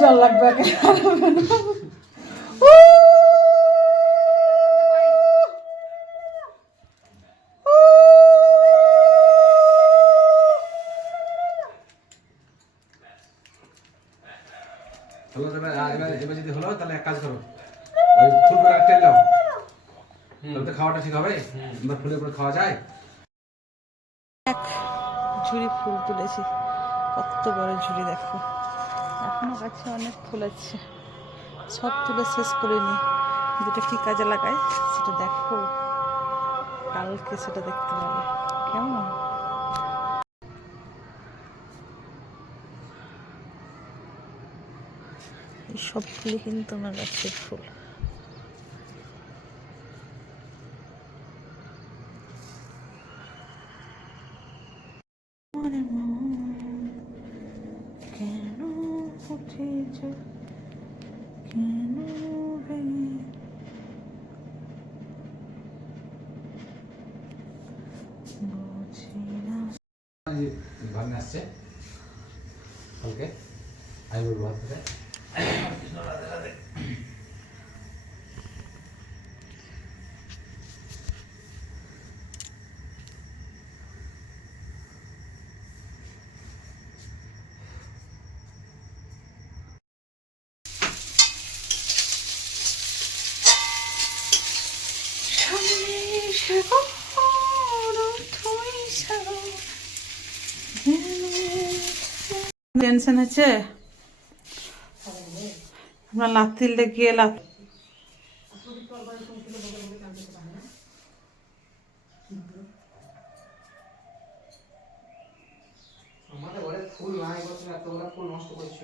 জল লাগবে হলো এবার যদি হলো তাহলে এক কাজ করো। ওই ফুল করে তেল দাও। তাহলে তো খাওয়াটা ঠিক হবে? এবার ফুলের উপরে খাওয়া যায়? এক ঝুড়ি ফুল তুলেছি। কত বড় ঝুড়ি দেখো। এখনও গাছে অনেক ফুল আছে। সব তুলে শেষ করিনি। যেটা কি কাজে লাগায় সেটা দেখো। কালকে সেটা দেখতে পাবে। কেমন? এই সবগুলি কিন্তু আমার গাছের ফুল। উঠেছে। কেন রে? বুঝি না। ভাবনা আসছে কালকে আমি বলব টেনশন আছে? আমরা লাতিলে গিয়ে লাত আমাদের ঘরে ফুল নাই বছর এতগুলো ফুল নষ্ট করছ।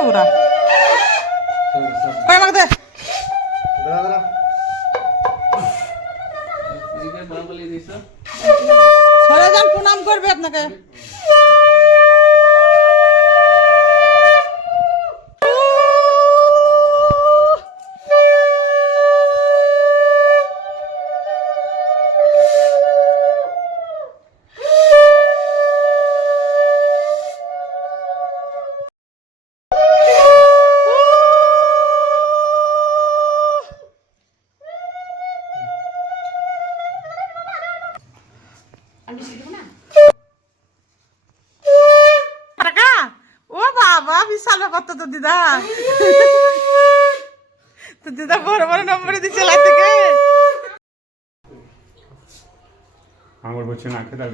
ওরা ও বাবা বিশাল ব্যাপার তো দিদা। তো দিদা বড় বড় নম্বরে দিচ্ছে লাতিকে আঙুল বলছে না খেতে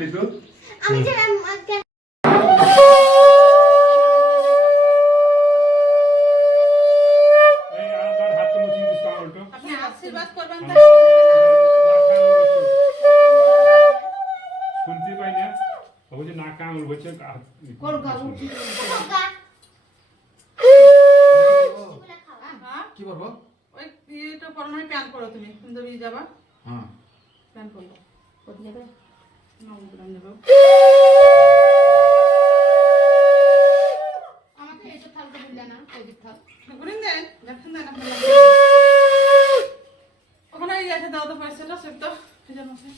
দিস তো। আঙুলটা আপনি আশীর্বাদ করবেন শুনতে পাই না। ও বলছে নাকে আঙুল বলছে খোকা হ্যাঁ। কি করব ওই এটা পরনে প্যান করো তুমি। সুন্দরী যাবা। হ্যাঁ। প্যান করব কোথায় যাবে? না উদ্রাম আমাকে এটা থালতে বললে না প্রদীপ থাল। ঘুরিন দেন দেখেন দেন আপনার ওখানে এই দাও তো পয়সাটা সব তো। ঠিক আছে